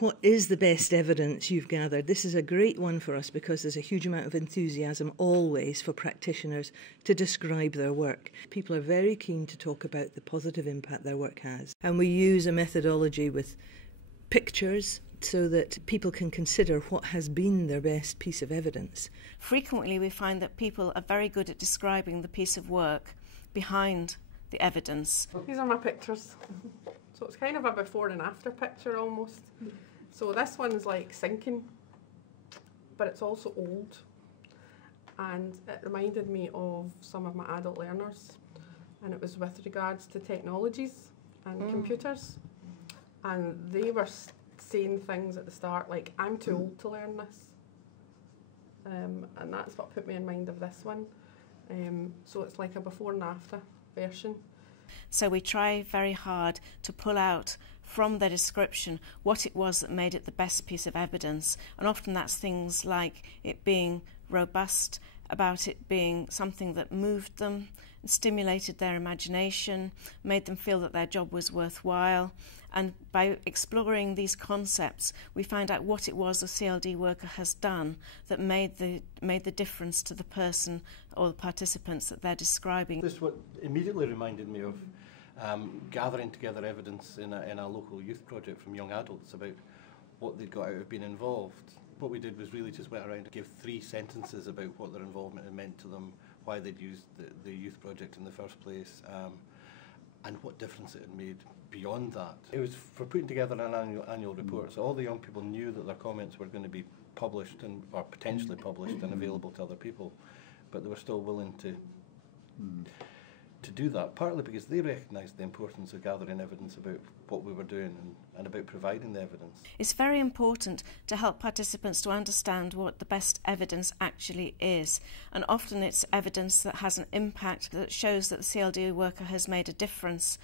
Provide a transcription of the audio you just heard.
What is the best evidence you've gathered? This is a great one for us because there's a huge amount of enthusiasm always for practitioners to describe their work. People are very keen to talk about the positive impact their work has. And we use a methodology with pictures so that people can consider what has been their best piece of evidence. Frequently we find that people are very good at describing the piece of work behind the evidence. These are my pictures. So it's kind of a before and after picture almost. So this one's like sinking, but it's also old. And it reminded me of some of my adult learners. And it was with regards to technologies and computers. And they were saying things at the start like, I'm too old to learn this. And that's what put me in mind of this one. So it's like a before and after version. So we try very hard to pull out from their description what it was that made it the best piece of evidence. And often that's things like it being robust, about it being something that moved them, stimulated their imagination, made them feel that their job was worthwhile. And by exploring these concepts, we find out what it was the CLD worker has done that made the difference to the person or the participants that they're describing. This is what immediately reminded me of gathering together evidence in a local youth project from young adults about what they'd got out of being involved. What we did was really just went around and gave 3 sentences about what their involvement had meant to them, why they'd used the youth project in the first place, and what difference it had made beyond that. It was for putting together an annual report, so all the young people knew that their comments were going to be published or potentially published and available to other people, but they were still willing to do that, partly because they recognised the importance of gathering evidence about what we were doing and about providing the evidence. It's very important to help participants to understand what the best evidence actually is, and often it's evidence that has an impact that shows that the CLD worker has made a difference.